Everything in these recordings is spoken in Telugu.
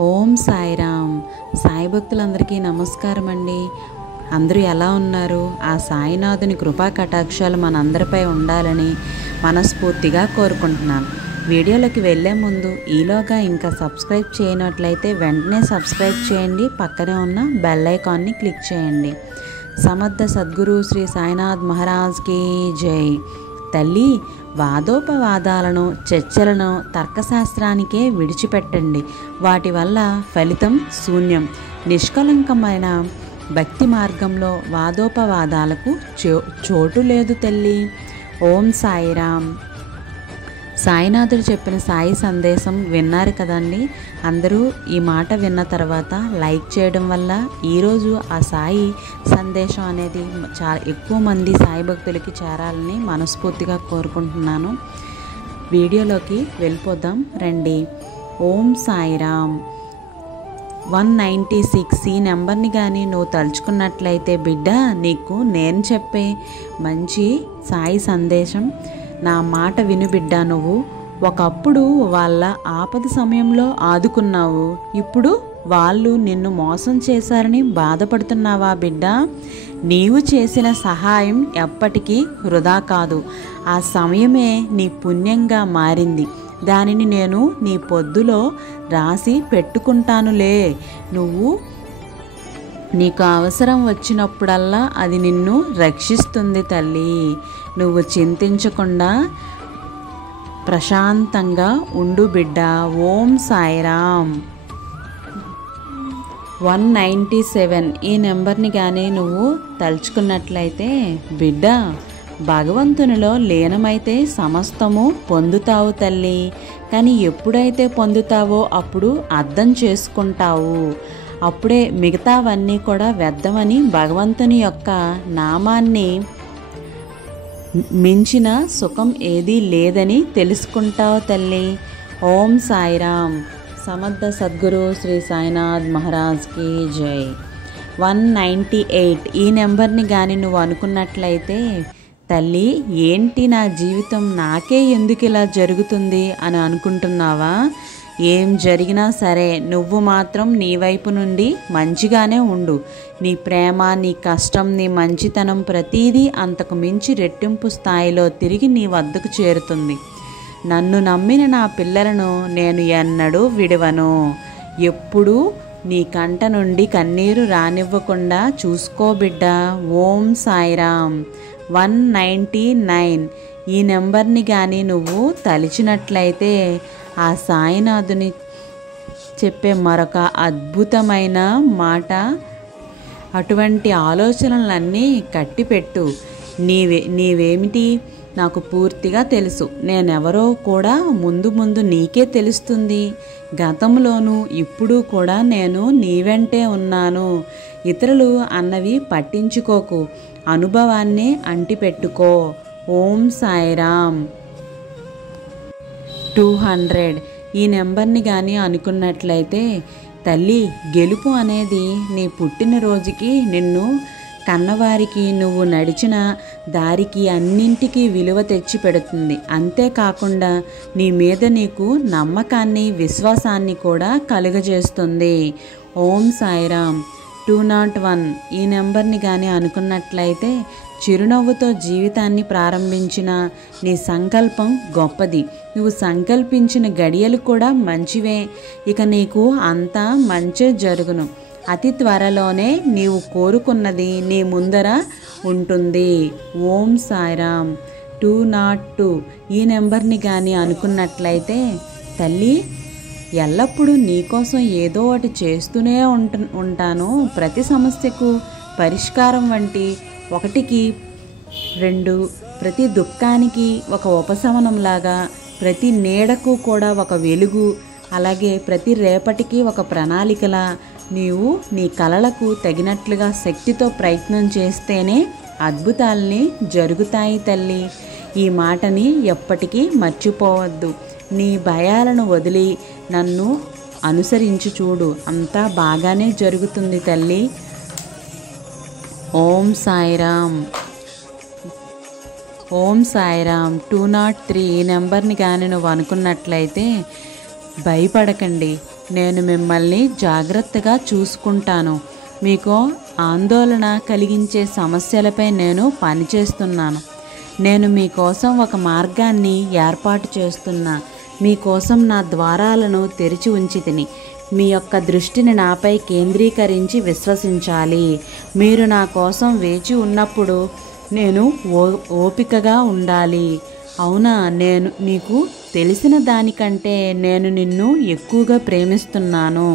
ఓం సాయిరామ్. సాయి భక్తులందరికీ నమస్కారం అండి. అందరూ ఎలా ఉన్నారు? ఆ సాయినాథుని కృపా కటాక్షాలు మనందరిపై ఉండాలని మనస్ఫూర్తిగా కోరుకుంటున్నాను. వీడియోలోకి వెళ్ళే ముందు ఈలోగా ఇంకా సబ్స్క్రైబ్ చేయనట్లయితే వెంటనే సబ్స్క్రైబ్ చేయండి. పక్కనే ఉన్న బెల్ ఐకాన్ని క్లిక్ చేయండి. సమర్థ సద్గురు శ్రీ సాయినాథ్ మహారాజ్కి జై. తల్లి, వాదోపవాదాలను, చర్చలను తర్కశాస్త్రానికే విడిచిపెట్టండి. వాటి వల్ల ఫలితం శూన్యం. నిష్కలంకమైన భక్తి మార్గంలో వాదోపవాదాలకు చోటు లేదు తల్లి. ఓం సాయిరామ్. సాయినాథుడు చెప్పిన సాయి సందేశం విన్నారు కదండి. అందరూ ఈ మాట విన్న తర్వాత లైక్ చేయడం వల్ల ఈరోజు ఆ సాయి సందేశం అనేది చాలా ఎక్కువ మంది సాయి భక్తులకి చేరాలని మనస్ఫూర్తిగా కోరుకుంటున్నాను. వీడియోలోకి వెళ్ళిపోదాం రండి. ఓం సాయిరామ్. 196 ఈ నెంబర్ని కానీ నువ్వు తలుచుకున్నట్లయితే బిడ్డ, నీకు నేను చెప్పే మంచి సాయి సందేశం. నా మాట విను బిడ్డ. నువ్వు ఒకప్పుడు వాళ్ళ ఆపద సమయంలో ఆదుకున్నావు. ఇప్పుడు వాళ్ళు నిన్ను మోసం చేశారని బాధపడుతున్నావా బిడ్డ? నీవు చేసిన సహాయం ఎప్పటికీ వృధా కాదు. ఆ సమయమే నీ పుణ్యంగా మారింది. దానిని నేను నీ పొద్దులో రాసి పెట్టుకుంటానులే. నీకు అవసరం వచ్చినప్పుడల్లా అది నిన్ను రక్షిస్తుంది తల్లి. నువ్వు చింతించకుండా ప్రశాంతంగా ఉండు బిడ్డ. ఓం సాయిరామ్. 197 ఈ నెంబర్ని కానీ నువ్వు తలుచుకున్నట్లయితే బిడ్డ, భగవంతునిలో లీనమైతే సమస్తము పొందుతావు తల్లి. కానీ ఎప్పుడైతే పొందుతావో అప్పుడు అర్థం చేసుకుంటావు. అప్పుడే మిగతావన్నీ కూడా వ్యర్థమని, భగవంతుని యొక్క నామాన్ని మించిన సుఖం ఏదీ లేదని తెలుసుకుంటావు తల్లి. ఓం సాయిరామ్. సమర్థ సద్గురు శ్రీ సాయినాథ్ మహారాజ్కి జై. 198 ఈ నెంబర్ని కానీ నువ్వు అనుకున్నట్లయితే తల్లి, ఏంటి నా జీవితం నాకే ఎందుకు ఇలా జరుగుతుంది అని అనుకుంటున్నావా? ఏం జరిగినా సరే నువ్వు మాత్రం నీ వైపు నుండి మంచిగానే ఉండు. నీ ప్రేమ, నీ కష్టం, నీ మంచితనం ప్రతీదీ అంతకు మించి రెట్టింపు స్థాయిలో తిరిగి నీ వద్దకు చేరుతుంది. నన్ను నమ్మిన నా పిల్లలను నేను ఎన్నడూ విడవను. ఎప్పుడూ నీ కంట నుండి కన్నీరు రానివ్వకుండా చూసుకో బిడ్డ. ఓం సాయిరామ్. 199 ఈ నెంబర్ని కానీ నువ్వు తలిచినట్లయితే ఆ సాయినాథుని చెప్పే మరొక అద్భుతమైన మాట, అటువంటి ఆలోచనలన్నీ కట్టిపెట్టు. నీవేమిటి నాకు పూర్తిగా తెలుసు. నేనెవరో కూడా ముందు నీకే తెలుస్తుంది. గతంలోనూ ఇప్పుడు కూడా నేను నీ వెంటే ఉన్నాను. ఇతరులు అన్నవి పట్టించుకోకు. అనుభవాన్ని అంటిపెట్టుకో. ఓం సాయిరామ్. 200 ఈ నెంబర్ని కానీ అనుకున్నట్లయితే తల్లి, గెలుపు అనేది నీ పుట్టినరోజుకి నిన్ను కన్నవారికి, నువ్వు నడిచిన దారికి అన్నింటికీ విలువ తెచ్చి పెడుతుంది. అంతేకాకుండా నీ మీద నీకు నమ్మకాన్ని, విశ్వాసాన్ని కూడా కలుగజేస్తుంది. ఓం సాయిరామ్. 201 ఈ నెంబర్ని కానీ అనుకున్నట్లయితే చిరునవ్వుతో జీవితాన్ని ప్రారంభించిన నీ సంకల్పం గొప్పది. నువ్వు సంకల్పించిన గడియలు కూడా మంచివే. ఇక నీకు అంతా మంచే జరుగును. అతి త్వరలోనే నీవు కోరుకున్నది నీ ముందర ఉంటుంది. ఓం సాయిరామ్. 202 ఈ నెంబర్ని కానీ అనుకున్నట్లయితే తల్లి, ఎల్లప్పుడూ నీకోసం ఏదో ఒకటి చేస్తూనే ఉంటాను. ప్రతి సమస్యకు పరిష్కారం వంటి 1కి 2, ప్రతి దుఃఖానికి ఒక ఉపశమనంలాగా, ప్రతి నీడకు కూడా ఒక వెలుగు, అలాగే ప్రతి రేపటికి ఒక ప్రణాళికలా నీవు నీ కలలకు తగినట్లుగా శక్తితో ప్రయత్నం చేస్తేనే అద్భుతాల్ని జరుగుతాయి తల్లి. ఈ మాటని ఎప్పటికీ మర్చిపోవద్దు. నీ భయాలను వదిలి నన్ను అనుసరించి చూడు. అంతా బాగానే జరుగుతుంది తల్లి. ఓం సాయిరామ్. ఓం సాయిరామ్. 203 ఈ నెంబర్ని కానీ నువ్వు అనుకున్నట్లయితే భయపడకండి. నేను మిమ్మల్ని జాగ్రత్తగా చూసుకుంటాను. మీకు ఆందోళన కలిగించే సమస్యలపై నేను పనిచేస్తున్నాను. నేను మీకోసం ఒక మార్గాన్ని ఏర్పాటు చేస్తున్నా. మీకోసం నా ద్వారాలను తెరిచి ఉంచితిని. మీ యొక్క దృష్టిని నాపై కేంద్రీకరించి విశ్వసించాలి. మీరు నా కోసం వేచి ఉన్నప్పుడు నేను ఓపికగా ఉండాలి. అవునా, నేను నీకు తెలిసిన దానికంటే నేను నిన్ను ఎక్కువగా ప్రేమిస్తున్నాను.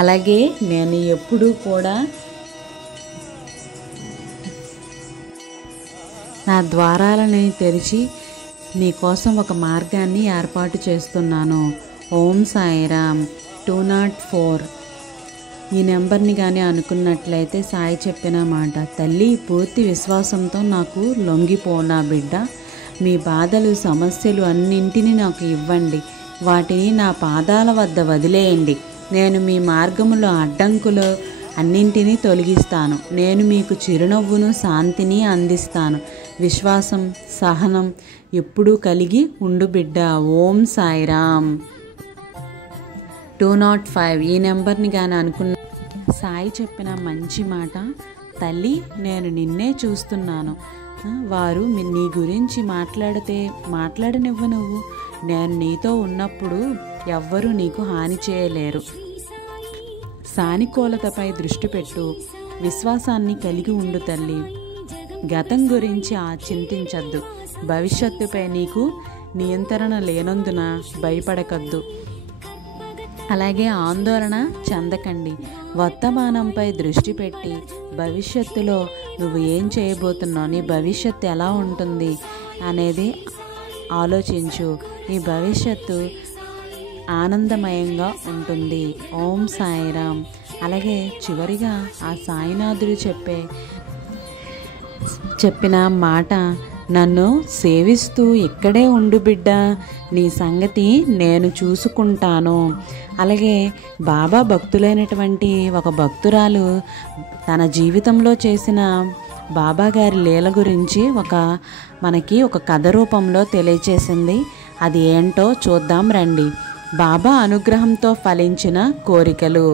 అలాగే నేను ఎప్పుడూ కూడా నా ద్వారాలని తెరిచి నీకోసం ఒక మార్గాన్ని ఏర్పాటు చేస్తున్నాను. ఓం సాయిరామ్. 204 ఈ నెంబర్ని కానీ అనుకున్నట్లయితే సాయి చెప్పిన మాట: తల్లి, పూర్తి విశ్వాసంతో నాకు లొంగిపో నా బిడ్డ. మీ బాధలు సమస్యలు అన్నింటినీ నాకు ఇవ్వండి. వాటిని నా పాదాల వద్ద వదిలేయండి. నేను మీ మార్గములో అడ్డంకులు అన్నింటినీ తొలగిస్తాను. నేను మీకు చిరునవ్వును, శాంతిని అందిస్తాను. విశ్వాసం, సహనం ఎప్పుడూ కలిగి ఉండు బిడ్డ. ఓం సాయిరామ్. 205 ఈ నెంబర్ని కానీ అనుకున్న సాయి చెప్పిన మంచి మాట: తల్లి, నేను నిన్నే చూస్తున్నాను. వారు నీ గురించి మాట్లాడనివ్వ. నువ్వు నేను నీతో ఉన్నప్పుడు ఎవ్వరూ నీకు హాని చేయలేరు. సానుకూలతపై దృష్టి పెట్టు. విశ్వాసాన్ని కలిగి ఉండు తల్లి. గతం గురించి చింతించద్దు. భవిష్యత్తుపై నీకు నియంత్రణ లేనందున భయపడకద్దు. అలాగే ఆందోళన చెందకండి. వర్తమానంపై దృష్టి పెట్టి భవిష్యత్తులో నువ్వు ఏం చేయబోతున్నావు, నీ భవిష్యత్తు ఎలా ఉంటుంది అనేది ఆలోచించు. నీ భవిష్యత్తు ఆనందమయంగా ఉంటుంది. ఓం సాయిరామ్. అలాగే చివరిగా ఆ సాయినాథుడు చెప్పిన మాట: నన్ను సేవిస్తూ ఇక్కడే ఉండు బిడ్డ, నీ సంగతి నేను చూసుకుంటాను. అలాగే బాబా భక్తులైనటువంటి ఒక భక్తురాలు తన జీవితంలో చేసిన బాబాగారి లీల గురించి మనకి ఒక కథ రూపంలో తెలియచేసింది. అది ఏంటో చూద్దాం రండి. బాబా అనుగ్రహంతో ఫలించిన కోరికలు.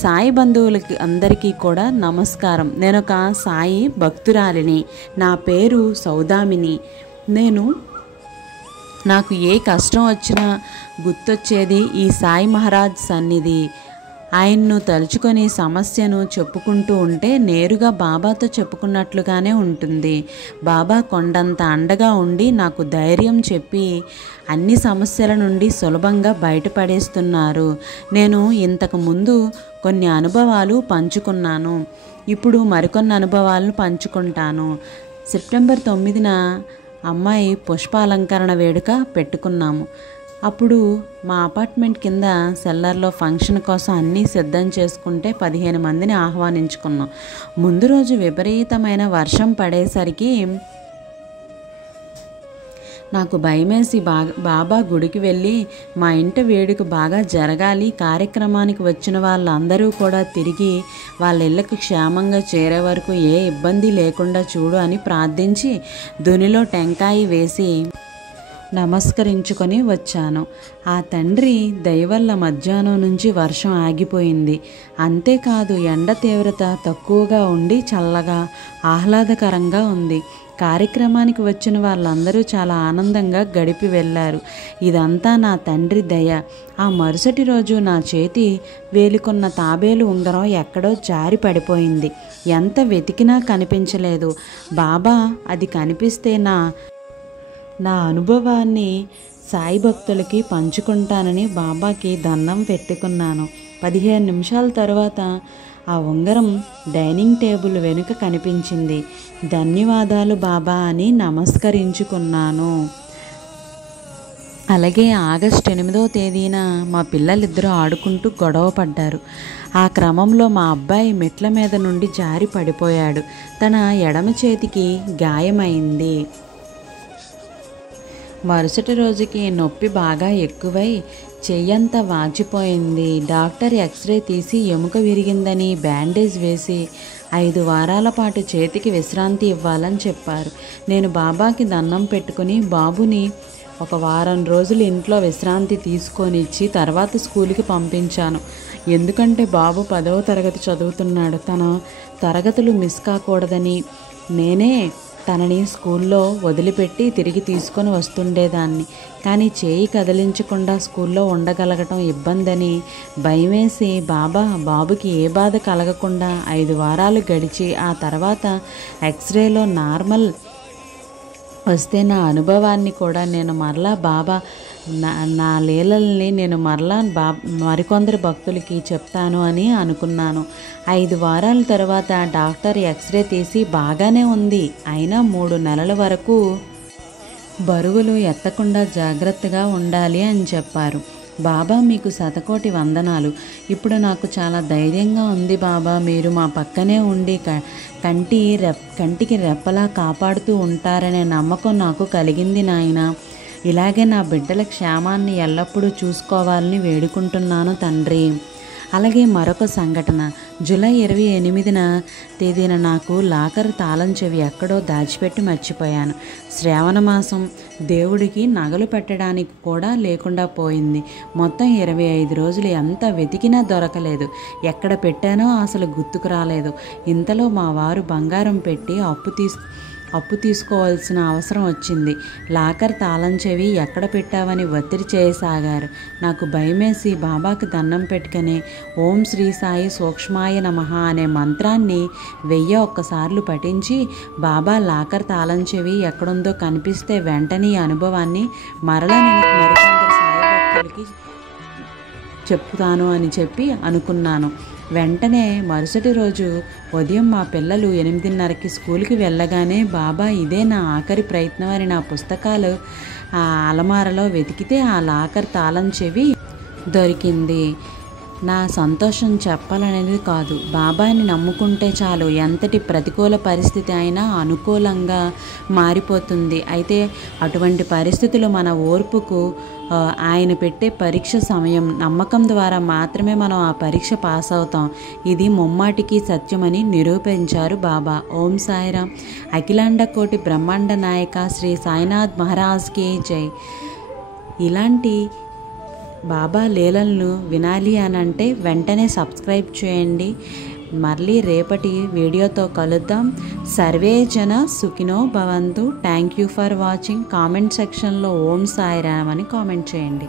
సాయి బంధువులకి అందరికీ కూడా నమస్కారం. నేను ఒక సాయి భక్తురాలిని. నా పేరు సౌదామిని. నాకు ఏ కష్టం వచ్చినా గుర్తొచ్చేది ఈ సాయి మహారాజ్ సన్నిధి. ఆయన్ను తలుచుకొని సమస్యను చెప్పుకుంటూ ఉంటే నేరుగా బాబాతో చెప్పుకున్నట్లుగానే ఉంటుంది. బాబా కొండంత అండగా ఉండి నాకు ధైర్యం చెప్పి అన్ని సమస్యల నుండి సులభంగా బయటపడేస్తున్నారు. నేను ఇంతకు ముందు కొన్ని అనుభవాలు పంచుకున్నాను. ఇప్పుడు మరికొన్ని అనుభవాలను పంచుకుంటాను. సెప్టెంబర్ 9న అమ్మాయి పుష్పాలంకరణ వేడుక పెట్టుకున్నాము. అప్పుడు మా అపార్ట్మెంట్ కింద సెల్లర్లో ఫంక్షన్ కోసం అన్నీ సిద్ధం చేసుకుంటే 15 మందిని ఆహ్వానించుకున్నాం. ముందు రోజు విపరీతమైన వర్షం పడేసరికి నాకు భయమేసి బాబా గుడికి వెళ్ళి మా ఇంటి వేడుక బాగా జరగాలి, కార్యక్రమానికి వచ్చిన వాళ్ళందరూ కూడా తిరిగి వాళ్ళ ఇళ్ళకి క్షేమంగా చేరే వరకు ఏ ఇబ్బంది లేకుండా చూడు అని ప్రార్థించి దునిలో టెంకాయ వేసి నమస్కరించుకొని వచ్చాను. ఆ తండ్రి దయవల్ల మధ్యాహ్నం నుంచి వర్షం ఆగిపోయింది. అంతేకాదు ఎండ తీవ్రత తక్కువగా ఉండి చల్లగా ఆహ్లాదకరంగా ఉంది. కార్యక్రమానికి వచ్చిన వాళ్ళందరూ చాలా ఆనందంగా గడిపి వెళ్ళారు. ఇదంతా నా తండ్రి దయ. ఆ మరుసటి రోజు నా చేతి వేలుకున్న తాబేలు ఉంగరం ఎక్కడో జారి పడిపోయింది. ఎంత వెతికినా కనిపించలేదు. బాబా అది కనిపిస్తే నా అనుభవాన్ని సాయి భక్తులకి పంచుకుంటానని బాబాకి దండం పెట్టుకున్నాను. 15 నిమిషాల తర్వాత ఆ ఉంగరం డైనింగ్ టేబుల్ వెనుక కనిపించింది. ధన్యవాదాలు బాబా అని నమస్కరించుకున్నాను. అలాగే ఆగస్టు 8వ తేదీన మా పిల్లలిద్దరూ ఆడుకుంటూ గొడవ పడ్డారు. ఆ క్రమంలో మా అబ్బాయి మెట్ల మీద నుండి జారి పడిపోయాడు. తన ఎడమ చేతికి గాయమైంది. మరుసటి రోజుకి నొప్పి బాగా ఎక్కువై చెయ్యంతా వాచిపోయింది. డాక్టర్ ఎక్స్రే తీసి ఎముక విరిగిందని బ్యాండేజ్ వేసి 5 వారాల పాటు చేతికి విశ్రాంతి ఇవ్వాలని చెప్పారు. నేను బాబాకి దండం పెట్టుకుని బాబుని ఒక వారం రోజులు ఇంట్లో విశ్రాంతి తీసుకొని ఇచ్చి తర్వాత స్కూల్కి పంపించాను. ఎందుకంటే బాబు 10వ తరగతి చదువుతున్నాడు. తన తరగతులు మిస్ కాకూడదని నేనే తనని స్కూల్లో వదిలిపెట్టి తిరిగి తీసుకొని వస్తుండేదాన్ని. కానీ చేయి కదిలించకుండా స్కూల్లో ఉండగలగటం ఇబ్బందని భయమేసి బాబుకి ఏ బాధ కలగకుండా 5 వారాలు గడిచి ఆ తర్వాత ఎక్స్రేలో నార్మల్ వస్తే నా అనుభవాన్ని కూడా నేను మరలా నా లీలల్ని నేను మరలా మరికొందరు భక్తులకి చెప్తాను అని అనుకున్నాను. 5 వారాల తర్వాత డాక్టర్ ఎక్స్రే తీసి బాగానే ఉంది, అయినా 3 నెలల వరకు బరువులు ఎత్తకుండా జాగ్రత్తగా ఉండాలి అని చెప్పారు. బాబా మీకు శతకోటి వందనాలు. ఇప్పుడు నాకు చాలా ధైర్యంగా ఉంది బాబా. మీరు మా పక్కనే ఉండి కంటికి రెప్పలా కాపాడుతూ ఉంటారనే నమ్మకం నాకు కలిగింది నాయన. ఇలాగే నా బిడ్డల క్షేమాన్ని ఎల్లప్పుడూ చూసుకోవాలని వేడుకుంటున్నాను తండ్రి. అలాగే మరొక సంఘటన, జూలై 28న తేదీన నాకు లాకర్ తాళం చెవి ఎక్కడో దాచిపెట్టి మర్చిపోయాను. శ్రావణ మాసం, దేవుడికి నగలు పెట్టడానికి కూడా లేకుండా పోయింది. మొత్తం 25 రోజులు ఎంత వెతికినా దొరకలేదు. ఎక్కడ పెట్టానో అసలు గుర్తుకు రాలేదు. ఇంతలో మా వారు బంగారం పెట్టి అప్పు తీసుకోవాల్సిన అవసరం వచ్చింది. లాకర్ తాళం చెవి ఎక్కడ పెట్టావని ఒత్తిడి చేయసాగారు. నాకు భయమేసి బాబాకి దండం పెట్టుకుని ఓం శ్రీ సాయి సూక్ష్మాయ నమః అనే మంత్రాన్ని 1001 సార్లు పఠించి బాబా లాకర్ తాళం చెవి ఎక్కడుందో కనిపిస్తే వెంటనే ఈ అనుభవాన్ని మరలా నేను మరికొందరు సాయి భక్తులకి చెప్తాను అని చెప్పి అనుకున్నాను. వెంటనే మరుసటి రోజు ఉదయం మా పిల్లలు 8:30కి స్కూల్కి వెళ్ళగానే బాబా ఇదే నా ఆఖరి ప్రయత్నం అని నా పుస్తకాలు ఆ అలమారలో వెతికితే ఆ లాకర్ తాళం చెవి దొరికింది. నా సంతోషం చెప్పాలనేది కాదు. బాబాని నమ్ముకుంటే చాలు, ఎంతటి ప్రతికూల పరిస్థితి అయినా అనుకూలంగా మారిపోతుంది. అయితే అటువంటి పరిస్థితులు మన ఓర్పుకు ఆయన పెట్టే పరీక్ష సమయం. నమ్మకం ద్వారా మాత్రమే మనం ఆ పరీక్ష పాస్ అవుతాం. ఇది ముమ్మాటికి సత్యమని నిరూపించారు బాబా. ఓం సాయిరామ్. అఖిలాండ కోటి బ్రహ్మాండ నాయక శ్రీ సాయినాథ్ మహారాజ్కి జై. ఇలాంటి బాబా లీలలను వినాలి అని అంటే వెంటనే సబ్స్క్రైబ్ చేయండి. మళ్ళీ రేపటి వీడియోతో కలుద్దాం. సర్వే జన సుఖినో భవంతు. Thank you for watching. Comment సెక్షన్లో ఓం సాయిరామ్ అని కామెంట్ చేయండి.